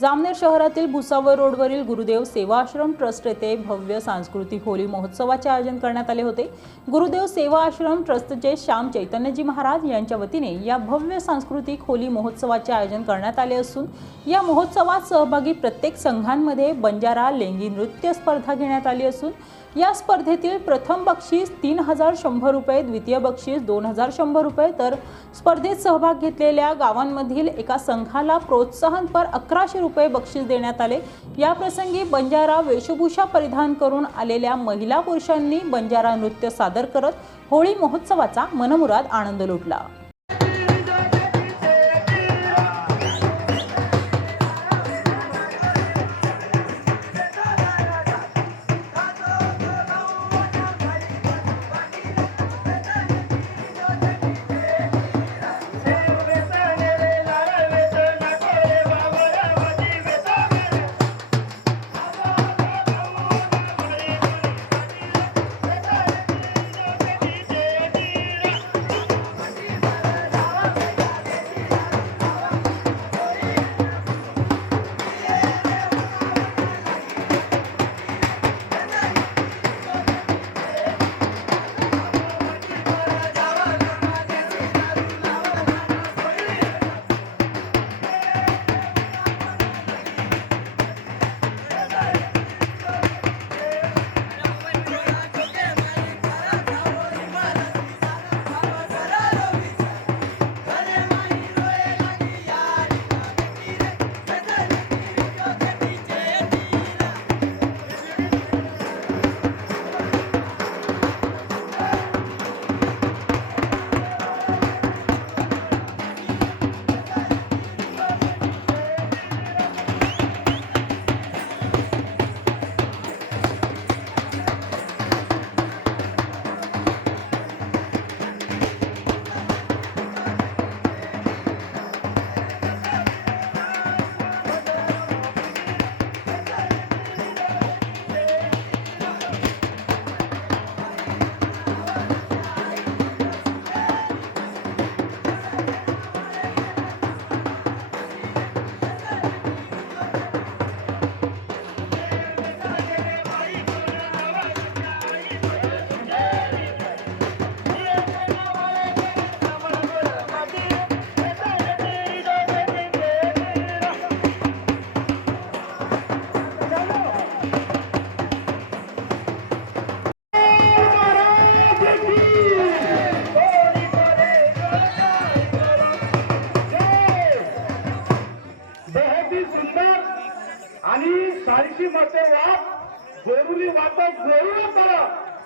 जामनेर शहरातील भुसावळ रोडवरील गुरुदेव सेवा आश्रम ट्रस्ट येथे भव्य सांस्कृतिक होली महोत्सवाचे आयोजन करण्यात आले होते. गुरुदेव सेवा आश्रम ट्रस्टचे श्याम चैतन्यजी महाराज यांच्या वतीने या भव्य सांस्कृतिक होली महोत्सवाचे आयोजन करण्यात आले असून या महोत्सवात सहभागी प्रत्येक संघांमध्ये बंजारा लेंगी नृत्य स्पर्धा घेण्यात आली असून या स्पर्धेतील प्रथम बक्षीस तीन हजार शंभर रुपये द्वितीय बक्षीस दोन हजार शंभर रुपये तर स्पर्धेत सहभाग घेतलेल्या गावांमधील एका संघाला प्रोत्साहनपर अकराशे रुपये बक्षीस देण्यात आले. याप्रसंगी बंजारा वेशभूषा परिधान करून आलेल्या महिला पुरुषांनी बंजारा नृत्य सादर करत होळी महोत्सवाचा मनमुराद आनंद लुटला.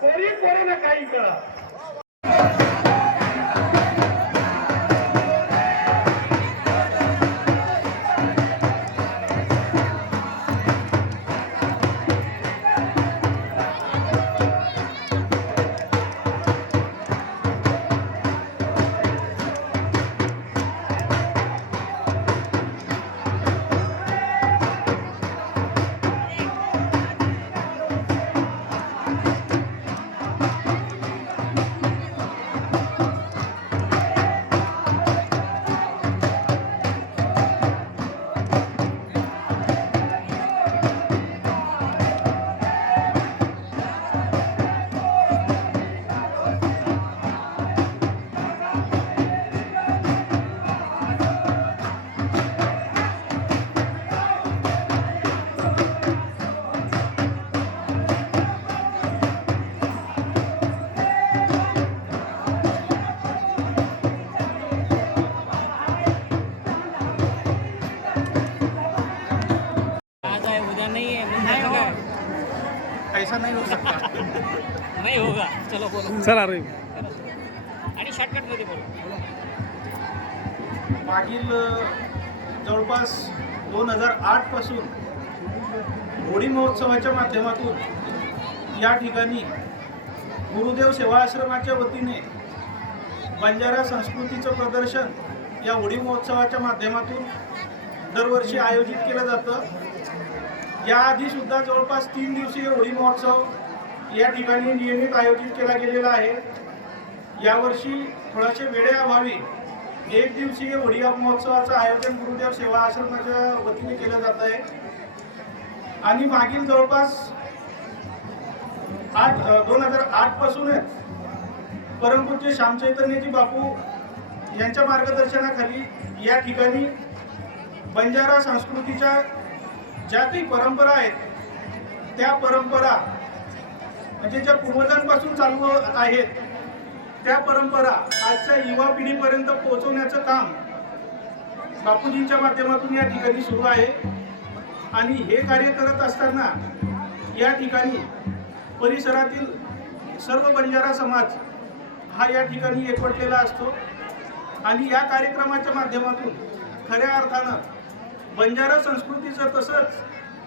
कोणी कोणाला काही करा चलो रे. आणि शॉर्टकटमध्ये बोलो. मागील जवळपास दोन हजार आठपासून होळी महोत्सवाच्या माध्यमातून या ठिकाणी गुरुदेव सेवा आश्रमाच्या वतीने बंजारा संस्कृतीचं प्रदर्शन या होळी महोत्सवाच्या माध्यमातून दरवर्षी आयोजित केलं जातं. याआधी सुद्धा जवळपास तीन दिवसीय होळी महोत्सव या ठिकाणी नियमित आयोजित केला गेलेला आहे. यावर्षी थोडासे वेळेअभावी एक दिवसीय होळी महोत्सवाचं आयोजन गुरुदेव सेवा आश्रमाच्या वतीने केलं जात आहे. आणि मागील जवळपास आठ दोन हजार आठपासूनच परमपूज्य श्यामचैतन्यजी बापू यांच्या मार्गदर्शनाखाली या ठिकाणी बंजारा संस्कृतीच्या ज्या काही परंपरा आहेत त्या परंपरा म्हणजे ज्या पूर्वजांपासून चालू आहेत त्या परंपरा आजच्या युवा पिढीपर्यंत पोहोचवण्याचं काम बापूजींच्या माध्यमातून या ठिकाणी सुरू आहे. आणि हे कार्य करत असताना या ठिकाणी परिसरातील सर्व बंजारा समाज हा या ठिकाणी एकवटलेला असतो. आणि या कार्यक्रमाच्या माध्यमातून खऱ्या अर्थानं बंजारा संस्कृतीचं तसंच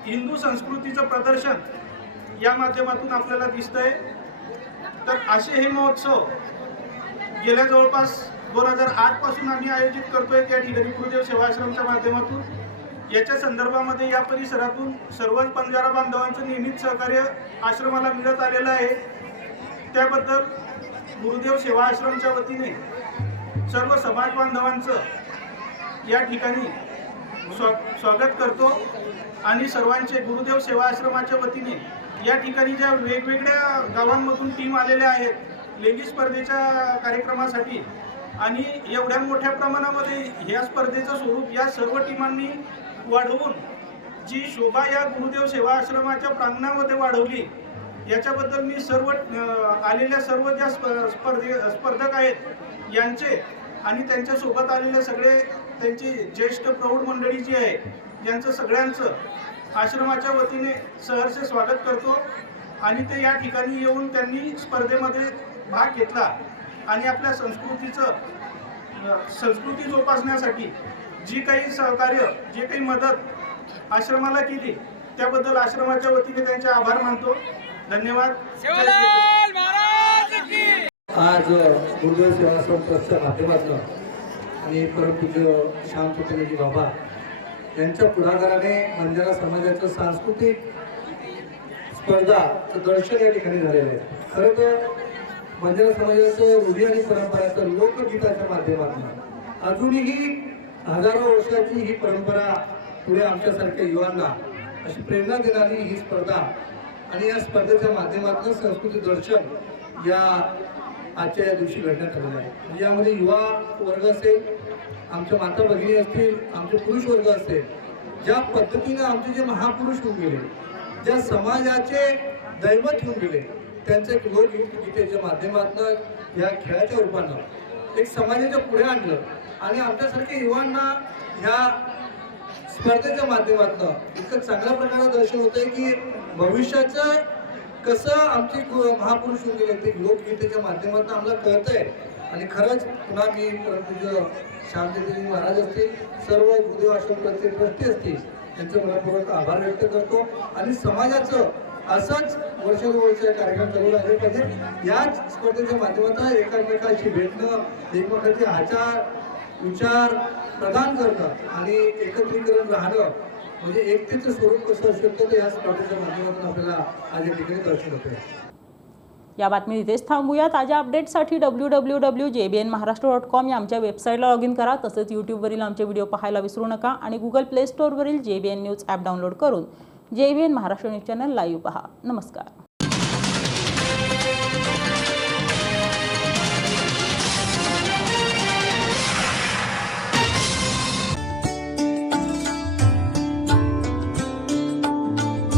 हिंदू संस्कृतीचं प्रदर्शन या माध्यमातून आपल्याला दिसतंय. तर असे हे महोत्सव गेल्या जवळपास दोन हजार आठपासून आम्ही आयोजित करतोय त्या ठिकाणी गुरुदेव सेवाश्रमच्या माध्यमातून. याच्या संदर्भामध्ये या परिसरातून सर्वच बंजारा बांधवांचं नियमित सहकार्य आश्रमाला मिळत आलेलं आहे. त्याबद्दल गुरुदेव सेवा आश्रमच्या वतीने सर्व समाज बांधवांचं या ठिकाणी स्वा स्वागत करतो आणि सर्वांचे गुरुदेव सेवा आश्रमाच्या वतीने या ठिकाणी ज्या वेगवेगळ्या गावांमधून टीम आलेल्या आहेत लेगी स्पर्धेच्या कार्यक्रमासाठी आणि एवढ्या मोठ्या प्रमाणामध्ये ह्या स्पर्धेचं स्वरूप या सर्व टीमांनी वाढवून जी शोभा या गुरुदेव सेवा आश्रमाच्या प्रांगणामध्ये वाढवली याच्याबद्दल मी सर्व आलेल्या सर्व ज्या स्प- स्पर्धे स्पर्धक आहेत यांचे आणि त्यांच्यासोबत आलेले सगळे त्यांची ज्येष्ठ प्रौढ मंडळी जी आहे यांचं सगळ्यांचं आश्रमाच्या वतीने सहर्ष स्वागत करतो. आणि ते या ठिकाणी येऊन त्यांनी स्पर्धेमध्ये भाग घेतला. आणि आपल्या संस्कृतीचं संस्कृती जोपासण्यासाठी जी काही सहकार्य जी काही मदत आश्रमाला केली त्याबद्दल आश्रमाच्या वतीने त्यांचे आभार मानतो. धन्यवाद. आज गुरुदेव सेवाश्रम ट्रस्टच्या माध्यमातून आणि परमपूज्य श्यामचंद्रजी बाबा. यांच्या पुढाकाराने बंजारा समाजाचं सांस्कृतिक स्पर्धाचं दर्शन या ठिकाणी झालेलं आहे. खरं तर बंजारा समाजाचं रूढी आणि परंपराचं लोकगीताच्या माध्यमातून. अजूनही हजारो वर्षाची ही परंपरा पुढे आमच्यासारख्या युवांना अशी प्रेरणा देणारी ही स्पर्धा. आणि या स्पर्धेच्या माध्यमातून संस्कृती दर्शन या आजच्या या दिवशी घडण्यात आलेलं आहे. म्हणजे यामध्ये युवा वर्ग असेल आमच्या माता भगिनी असतील आमचे पुरुष वर्ग असेल ज्या पद्धतीनं आमचे जे महापुरुष होऊन गेले ज्या समाजाचे दैवत होऊन गेले त्यांचं एक लोकगीतेच्या माध्यमातून या खेळाच्या रूपानं एक समाजाच्या पुढे आणलं. आणि आमच्यासारख्या युवांना ह्या स्पर्धेच्या माध्यमातून इतकं चांगल्या प्रकारे दर्शन होतंय की भविष्याचं कसं आमचे महापुरुष होऊन गेले ते लोकगीतेच्या माध्यमातून आम्हाला कळतंय. आणि खरंच पुन्हा मी परमपूज्य श्यामचंद्रजी महाराज असतील सर्व गुरुदेव आश्रमचे ट्रस्टी असतील त्यांचे मनपूर्वक आभार व्यक्त करतो. आणि समाजाचं असंच वर्षानुवर्ष कार्यक्रम चालू राहिले पाहिजे. याच स्पर्धेच्या माध्यमातून एकामेकाशी भेटणं एकमेकांचे आचार विचार प्रदान करणं आणि एकत्रीकरण राहणं म्हणजे एकतेचं स्वरूप कसं असू शकतं ते या स्पर्धेच्या माध्यमातून आपल्याला आज या ठिकाणी दर्शन होते या बातमी इथेच थांबूया. ताज्या अपडेटसाठी W W W J B N Maharashtra dot com या आमच्या वेबसाईटला लॉग इन करा. तसंच यूट्यूबवरील आमचे व्हिडिओ पाहायला विसरू नका आणि Google play स्टोअरवरील J B N news app download करून J B N Maharashtra news channel live पहा. नमस्कार.